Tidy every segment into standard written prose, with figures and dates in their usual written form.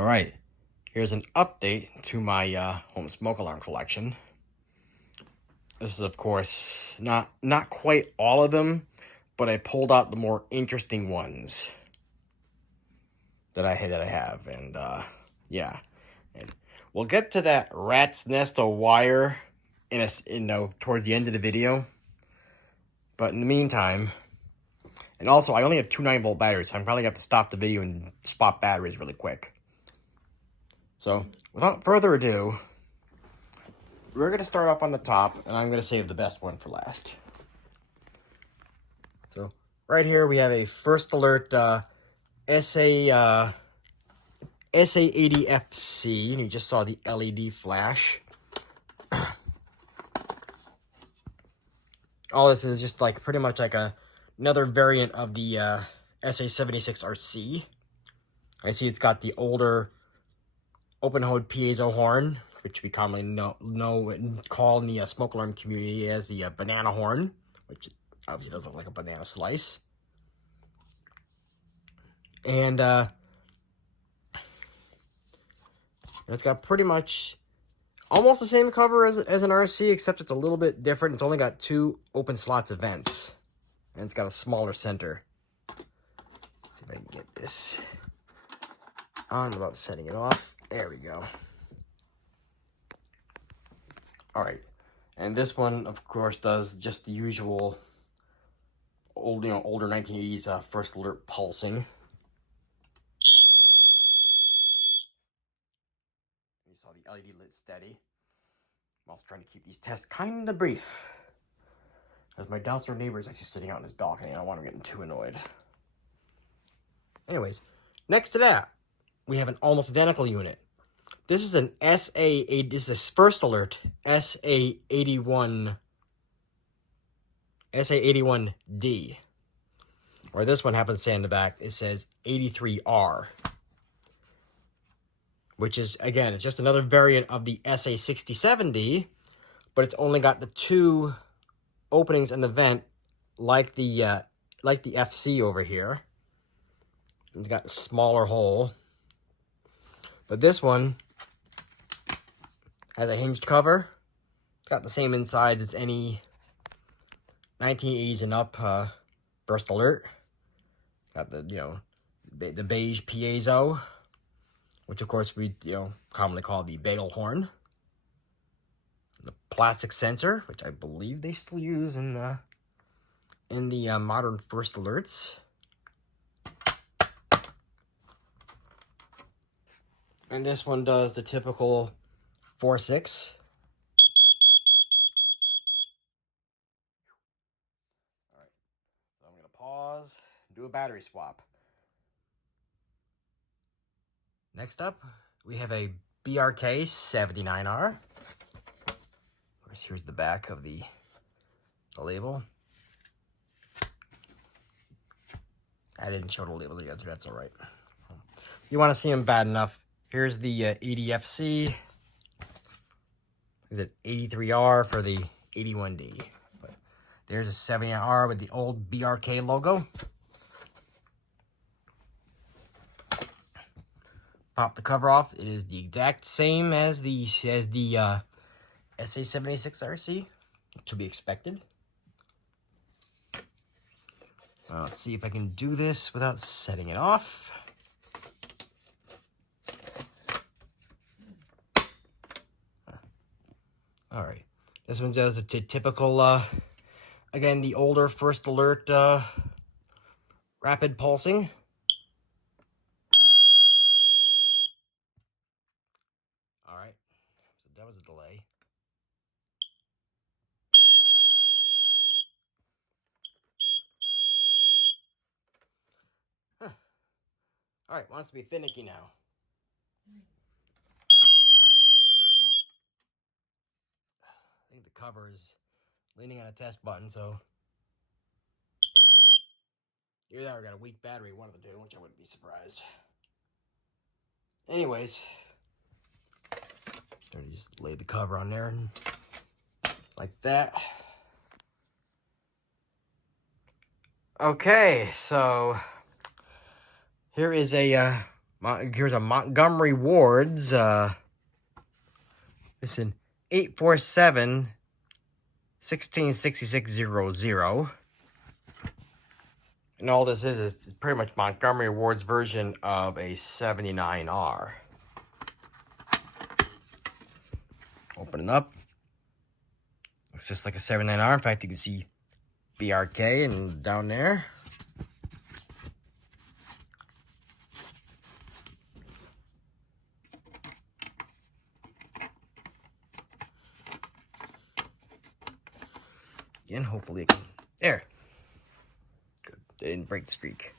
All right, here's an update to my home smoke alarm collection. This is, of course, not quite all of them, but I pulled out the more interesting ones that I have, and yeah, and we'll get to that rat's nest of wire towards the end of the video. But in the meantime, and also I only have two 9-volt batteries, so I'm probably gonna have to stop the video and swap batteries really quick. So, without further ado, we're going to start off on the top, and I'm going to save the best one for last. So, right here we have a First Alert SA80FC, and you just saw the LED flash. All this is just like pretty much like another variant of the SA76RC. I see it's got the older open-hood piezo horn, which we commonly know and call in the smoke alarm community as the banana horn, which obviously does look like a banana slice. And it's got pretty much almost the same cover as an RC, except it's a little bit different. It's only got 2 open slots of vents, and it's got a smaller center. Let's see if I can get this on without setting it off. There we go. All right, and this one, of course, does just the usual older 1980s First Alert pulsing. You saw the LED lit steady. I'm also trying to keep these tests kind of brief, as my downstairs neighbor is actually sitting out on his balcony, and I don't want him getting too annoyed. Anyways, next to that, we have an almost identical unit. This is an SA8. This is First Alert SA81D. Or this one happens to say in the back, it says 83R. Which is, again, it's just another variant of the SA67D, but it's only got the 2 openings in the vent like the FC over here. It's got a smaller hole. But this one has a hinged cover. It's got the same inside as any 1980s and up First Alert. Got the the beige piezo, which of course we commonly call the bagel horn. The plastic sensor, which I believe they still use in the modern First Alerts. And this one does the typical 4-6. All right, so I'm going to pause, do a battery swap. Next up, we have a BRK 79R. Of course, here's the back of the label. I didn't show the label yet, that's all right. You want to see them bad enough. Here's the EDFC. Is it 83R for the 81D? But there's a 79R with the old BRK logo. Pop the cover off. It is the exact same as the SA76RC, to be expected. Let's see if I can do this without setting it off. All right, this one does the typical, again, the older First Alert rapid pulsing. All right, so that was a delay. Huh. All right, wants to be finicky now. I think the cover is leaning on a test button, so either that or got a weak battery, one of the two, which I wouldn't be surprised. Anyways, I'm gonna just lay the cover on there and like that. Okay, so here is a Here's a Montgomery Ward's. Listen, 847 166600. And all this is pretty much Montgomery Ward's version of a 79R. Open it up. Looks just like a 79R. In fact, you can see BRK and down there. Again, hopefully it can. There. Good. They didn't break the streak.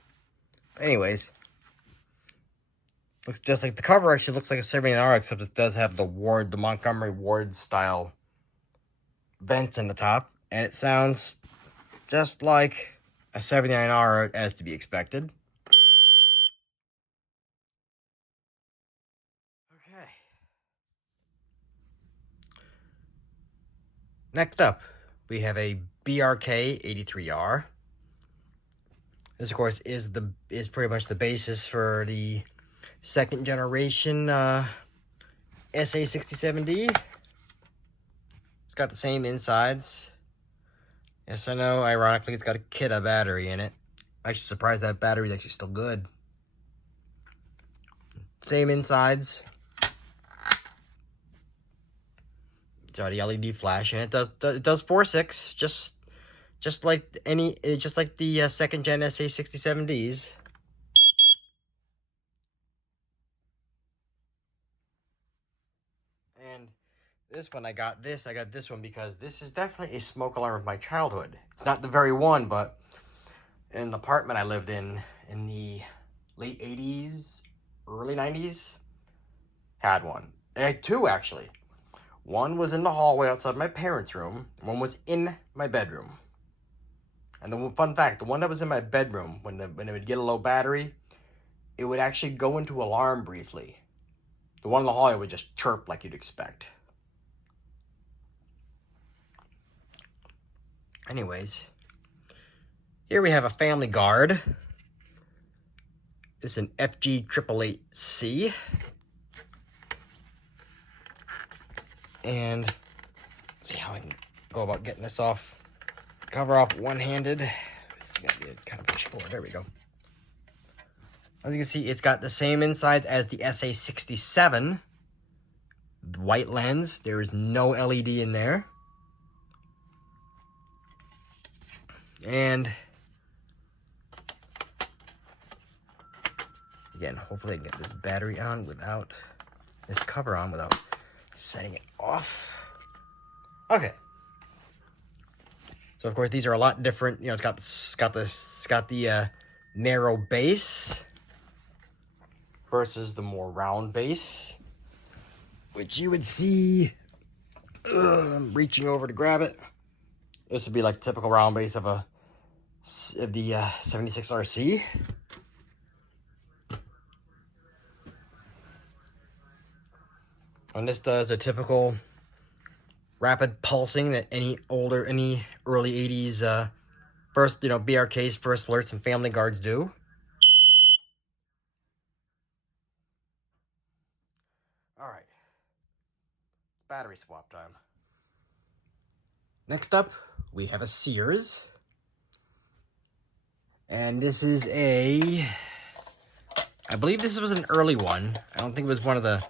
But anyways. Looks just like the cover actually looks like a 79R, except it does have the Montgomery Ward style vents in the top. And it sounds just like a 79R as to be expected. Okay. Next up, we have a BRK 83R. This, of course, is pretty much the basis for the second generation SA67D. It's got the same insides. Yes, I know, ironically, it's got a Kidde battery in it. I'm actually surprised that battery is actually still good. Same insides. It's already LED flash, and it does 4.6, just like the second gen SA67Ds. And this one, I got this one because this is definitely a smoke alarm of my childhood. It's not the very one, but in the apartment I lived in the late 80s, early 90s, had one. I had two, actually. One was in the hallway outside my parents' room. One was in my bedroom. And the fun fact, the one that was in my bedroom, when it would get a low battery, it would actually go into alarm briefly. The one in the hallway would just chirp like you'd expect. Anyways, here we have a Family Guard. This is an FG888C. And let's see how I can go about getting this off. Cover off one-handed. This is going to be kind of a chore. There we go. As you can see, it's got the same insides as the SA67. White lens. There is no LED in there. And again, hopefully I can get this battery on without this cover on without setting it off. Okay. So of course these are a lot different. You know, it's got the narrow base versus the more round base, which you would see. I'm reaching over to grab it. This would be like typical round base of the 76RC. And this does a typical rapid pulsing that any early 80s BRK's first alerts and Family Guards do. All right, it's battery swap time. Next up, we have a Sears. And this is I believe this was an early one. I don't think it was one of the,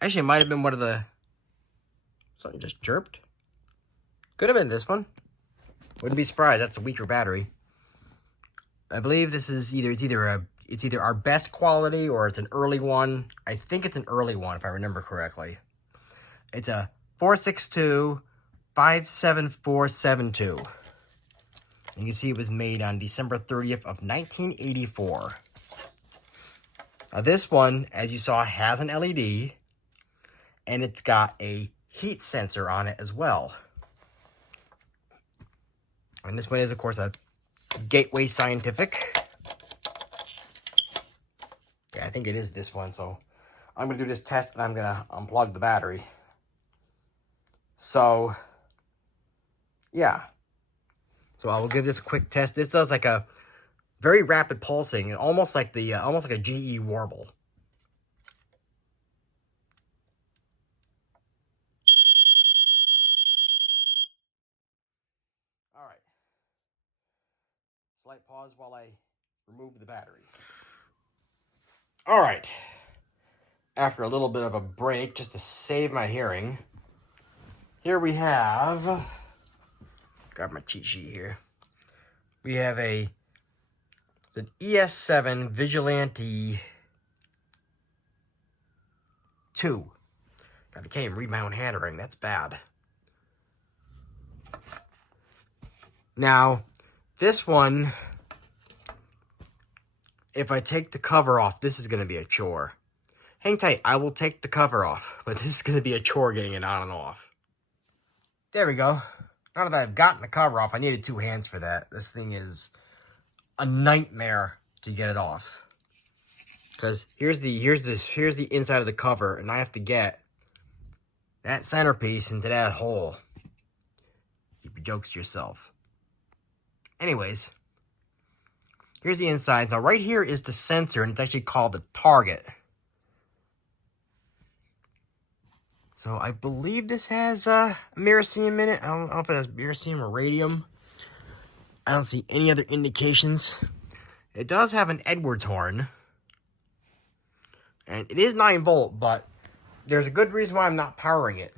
actually it might have been one of the, something just chirped. Could have been this one. Wouldn't be surprised, that's a weaker battery. I believe this is it's either our best quality or it's an early one. I think it's an early one if I remember correctly. It's a 462 57472. You can see it was made on December 30th of 1984. Now this one, as you saw, has an LED, and it's got a heat sensor on it as well. And this one is, of course, a Gateway Scientific. Yeah, I think it is this one, so I'm going to do this test, and I'm going to unplug the battery. So, yeah. So I will give this a quick test. This does like a Very rapid pulsing, almost like a GE warble. All right. Slight pause while I remove the battery. All right. After a little bit of a break, just to save my hearing, here we have, grab my cheat sheet here. We have the ES7 Vigilante 2. God, I can't even read my own handwriting. That's bad. Now, this one, if I take the cover off, this is going to be a chore. Hang tight, I will take the cover off, but this is going to be a chore getting it on and off. There we go. Now that I've gotten the cover off, I needed 2 hands for that. This thing is a nightmare to get it off. Because here's the inside of the cover, and I have to get that centerpiece into that hole. Keep your jokes to yourself. Anyways, here's the inside. Now right here is the sensor, and it's actually called the target. So I believe this has Americium in it. I don't know if it has Americium or radium. I don't see any other indications. It does have an Edwards horn. And it is 9 volt, but there's a good reason why I'm not powering it.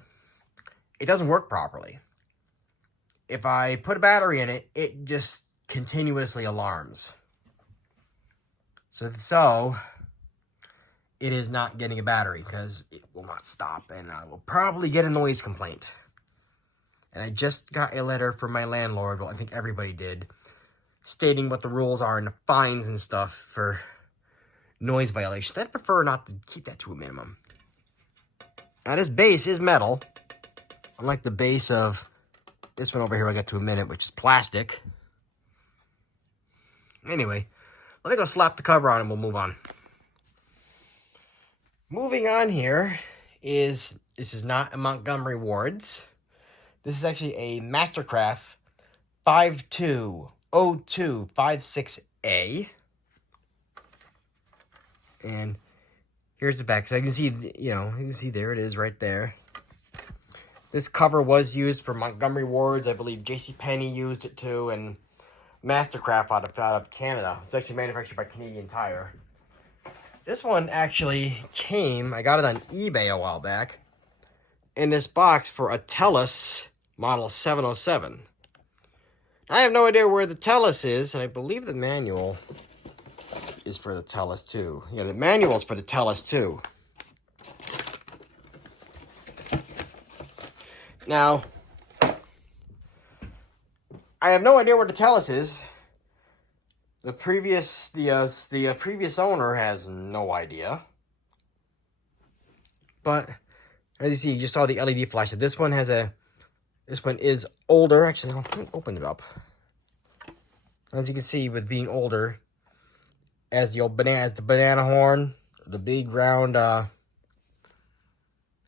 It doesn't work properly. If I put a battery in it, it just continuously alarms. So it is not getting a battery because it will not stop, and I will probably get a noise complaint. And I just got a letter from my landlord, well, I think everybody did, stating what the rules are and the fines and stuff for noise violations. I'd prefer not to keep that to a minimum. Now, this base is metal, unlike the base of this one over here I'll get to in a minute, which is plastic. Anyway, let me go slap the cover on and we'll move on. Moving on here this is not a Montgomery Ward's. This is actually a Mastercraft 520256A. And here's the back. So you can see, there it is right there. This cover was used for Montgomery Ward's. I believe JCPenney used it too, and Mastercraft out of Canada. It's actually manufactured by Canadian Tire. This one actually came, I got it on eBay a while back, in this box for a Tellus model 707. I have no idea where the Tellus is, and I believe the manual is for the Tellus too. Yeah, the manual is for the Tellus too. Now, I have no idea where the Tellus is. The previous owner has no idea. But as you see, you just saw the LED flash. So this one is older. Actually, let me open it up. As you can see, with being older, as the banana horn, the big round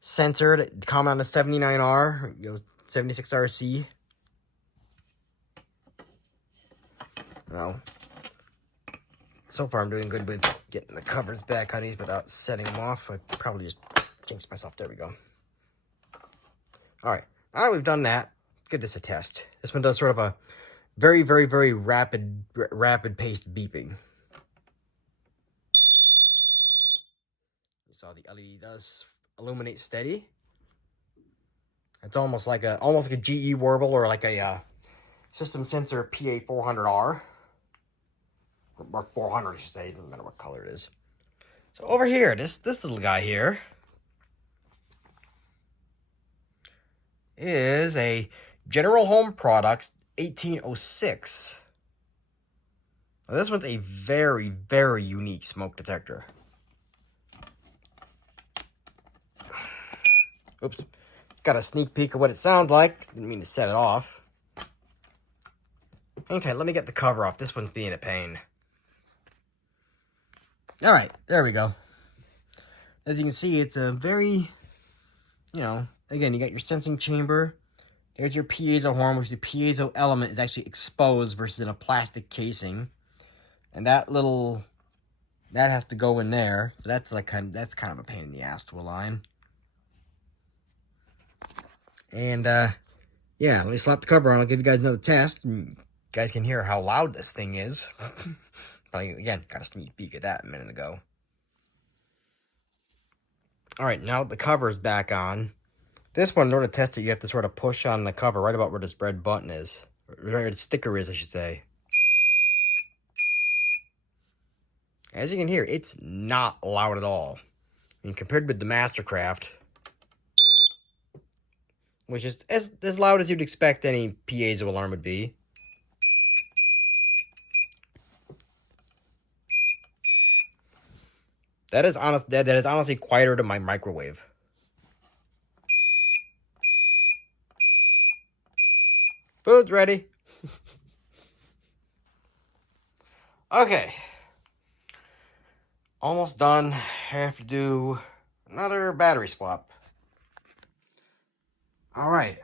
sensor that come on the 79R, 76RC. Well, so far I'm doing good with getting the covers back on these without setting them off. I probably just jinxed myself. There we go. Alright, now that we've done that, let's give this a test. This one does sort of a very, very, very rapid paced beeping. You saw the LED does illuminate steady. It's almost like a GE Warble or like a System Sensor PA400R. Or 400, I should say. It doesn't matter what color it is. So over here, this little guy here is a General Home Products 1806. Now, this one's a very, very unique smoke detector. Oops. Got a sneak peek of what it sounds like. Didn't mean to set it off. Hang tight, let me get the cover off. This one's being a pain. Alright, there we go. As you can see, it's a very, again, you got your sensing chamber. There's your piezo horn, which the piezo element is actually exposed versus in a plastic casing. And that has to go in there. So that's that's kind of a pain in the ass to align. And yeah, let me slap the cover on. I'll give you guys another test. And you guys can hear how loud this thing is. But again, got a sneak peek at that a minute ago. Alright, now the cover's back on. This one, in order to test it, you have to sort of push on the cover right about where this red button is. Where the sticker is, I should say. As you can hear, it's not loud at all. I mean, compared with the Mastercraft, which is as loud as you'd expect any piezo alarm would be. That is honestly quieter than my microwave. Food's ready. Okay. Almost done. Have to do another battery swap. Alright.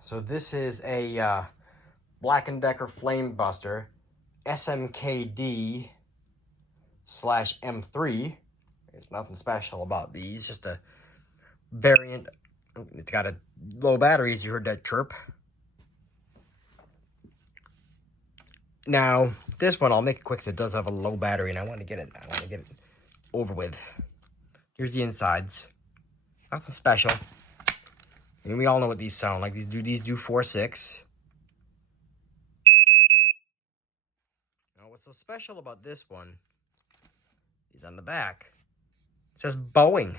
So this is a Black & Decker Flame Buster SMKD/M3. There's nothing special about these. Just a variant. It's got a low batteries. You heard that chirp. Now, this one, I'll make it quick because it does have a low battery, and I want to get it over with. Here's the insides. Nothing special. I mean, we all know what these sound like. These do 4/6. Now, what's so special about this one is on the back. It says Boeing.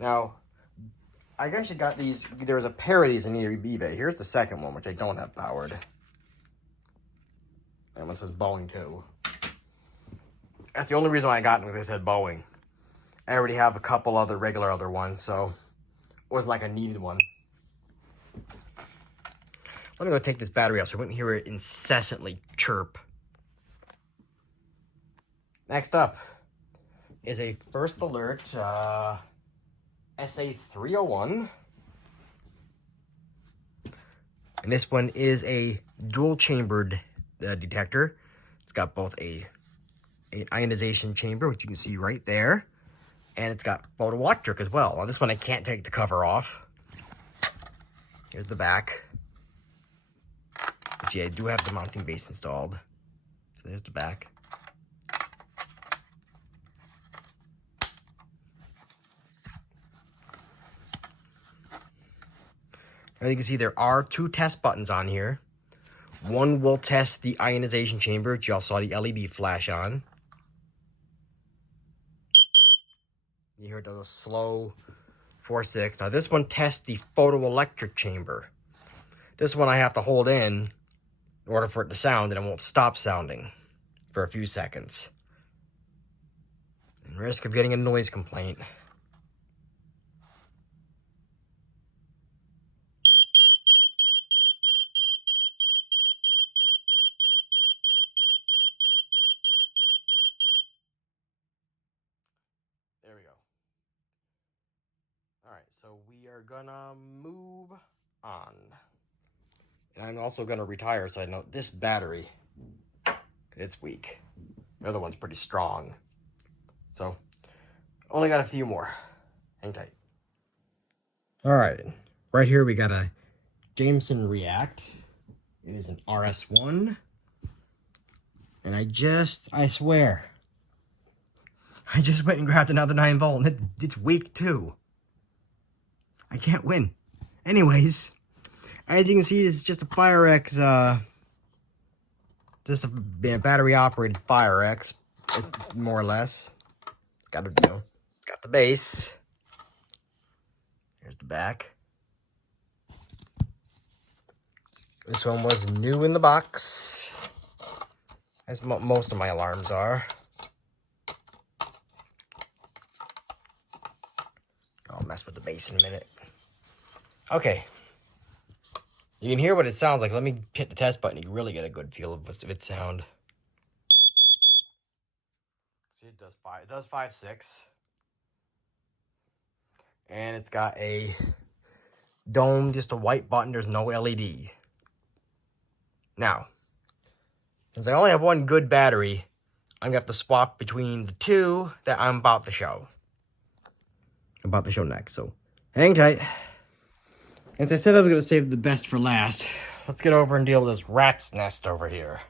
Now, I guess you got these. There was a pair of these in eBay. Here's the second one, which I don't have powered. And one says Boeing too. That's the only reason why I got it, because they said Boeing. I already have a couple other ones, so it was like a needed one. Let me go take this battery out so I wouldn't hear it incessantly chirp. Next up is a First Alert SA301. And this one is a dual-chambered detector. It's got both an ionization chamber, which you can see right there, and it's got photoelectric as well. Now, this one I can't take the cover off. Here's the back. But yeah, I do have the mounting base installed. So there's the back. As you can see, there are 2 test buttons on here. One will test the ionization chamber, which you all saw the LED flash on. You hear it does a slow 4/6. Now this one tests the photoelectric chamber. This one I have to hold in order for it to sound, and it won't stop sounding for a few seconds. And risk of getting a noise complaint. There we go. Alright, so we are gonna move on. And I'm also gonna retire, so I know this battery, it's weak. The other one's pretty strong. So, only got a few more. Hang tight. Alright, right here we got a Jameson React. It is an RS1. And I swear, I just went and grabbed another 9-volt, and it's weak too. I can't win. Anyways, as you can see, this is just a FireX, just a battery-operated FireX, it's more or less. It's got the base. Here's the back. This one was new in the box, as most of my alarms are. I'll mess with the base in a minute. Okay. You can hear what it sounds like. Let me hit the test button. You can really get a good feel of its sound. See, it does 5/6. And it's got a dome, just a white button. There's no LED. Now, since I only have one good battery, I'm going to have to swap between the two that I'm about to show. Next, so hang tight. As I said, I was going to save the best for last. Let's get over and deal with this rat's nest over here.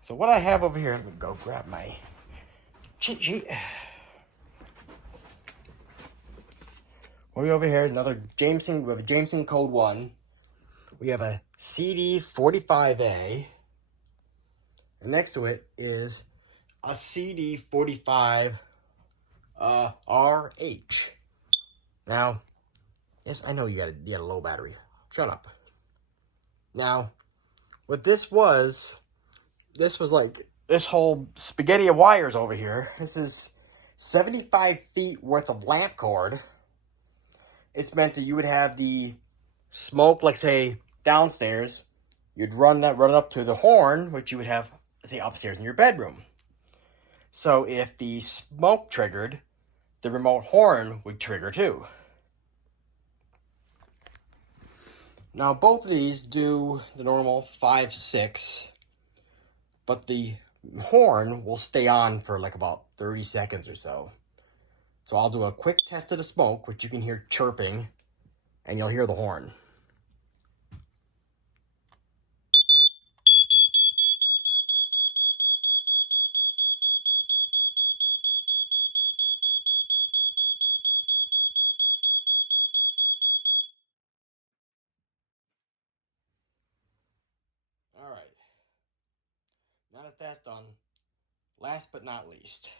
So what I have over here, let me go grab my cheat sheet. We over here, another Jameson, we have a Jameson Code 1. We have a CD45A. And next to it is a CD45 RH. Now, yes, I know you got a low battery. Shut up. Now, what this was like this whole spaghetti of wires over here. This is 75 feet worth of lamp cord. It's meant that you would have the smoke, like say, downstairs. You'd run it up to the horn, which you would have, say, upstairs in your bedroom. So if the smoke triggered, the remote horn would trigger too. Now both of these do the normal 5-6, but the horn will stay on for like about 30 seconds or so. So I'll do a quick test of the smoke, which you can hear chirping, and you'll hear the horn. All right. Now that that's done, last but not least,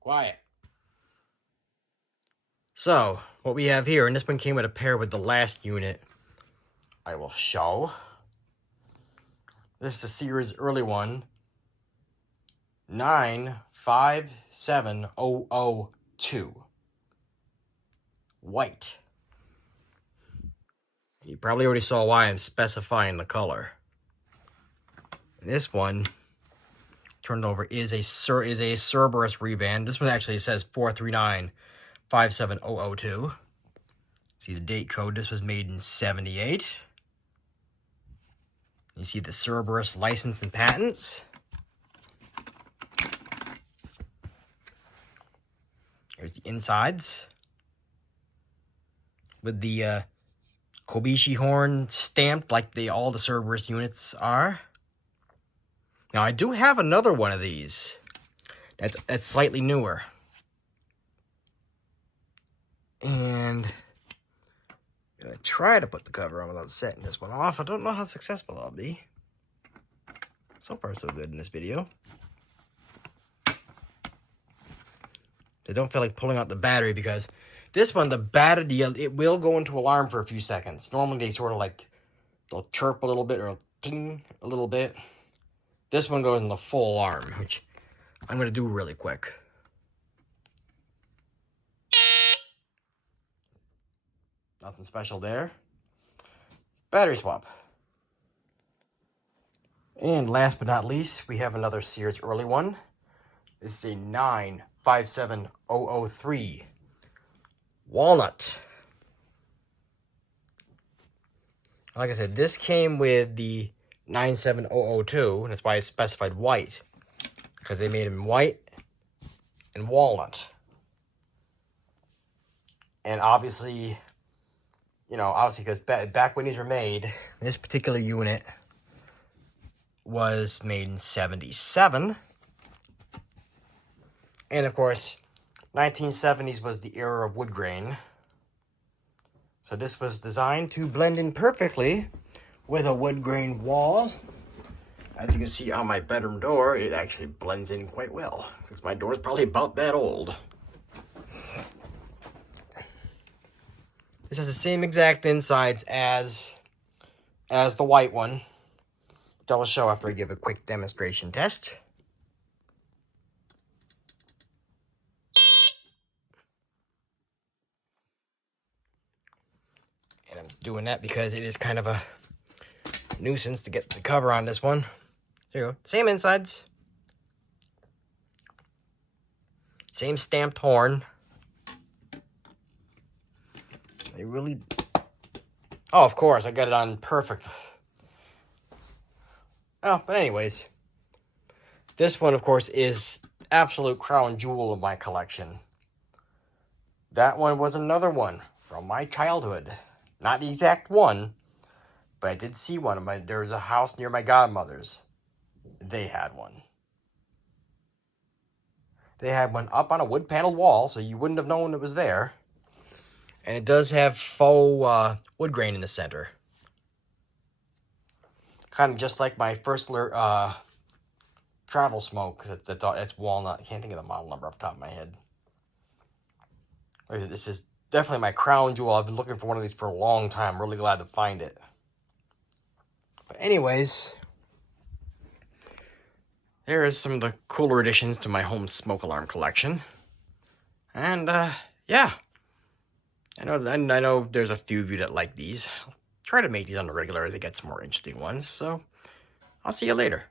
quiet. So, what we have here, and this one came with a pair with the last unit, I will show. This is a series early one, 957002. White. You probably already saw why I'm specifying the color. This one, turned over, is a Cerberus reband. This one actually says 439-57002. See the date code. This was made in 78. You see the Cerberus license and patents. Here's the insides. With the Kobishi horn stamped like all the Cerberus units are. Now, I do have another one of these that's slightly newer. And I'm going to try to put the cover on without setting this one off. I don't know how successful I'll be. So far, so good in this video. I don't feel like pulling out the battery because this one, the battery, it will go into alarm for a few seconds. Normally, they sort of like, they'll chirp a little bit or ting a little bit. This one goes in the full alarm, which I'm going to do really quick. Nothing special there. Battery swap. And last but not least, we have another Sears early one. This is a 957003 walnut. Like I said, this came with the 97002, and that's why I specified white, because they made them white and walnut. And obviously, because back when these were made, this particular unit was made in 77. And of course, 1970s was the era of wood grain. So this was designed to blend in perfectly with a wood grain wall. As you can see on my bedroom door, it actually blends in quite well, because my door is probably about that old. This has the same exact insides as the white one, which I will show after I give a quick demonstration test. And I'm doing that because it is kind of a nuisance to get the cover on this one. There you go. Same insides. Same stamped horn. They really Oh, of course, I got it on perfect. Oh, but anyways, this one, of course, is absolute crown jewel of my collection. That one was another one from my childhood. Not the exact one, but I did see one. There was a house near my godmother's. They had one. They had one up on a wood paneled wall, so you wouldn't have known it was there. And it does have faux wood grain in the center. Kind of just like my first travel smoke. It's walnut. I can't think of the model number off the top of my head. This is definitely my crown jewel. I've been looking for one of these for a long time. I'm really glad to find it. But anyways, there is some of the cooler additions to my home smoke alarm collection. And, yeah. I know there's a few of you that like these. I'll try to make these on the regular as I get some more interesting ones. So, I'll see you later.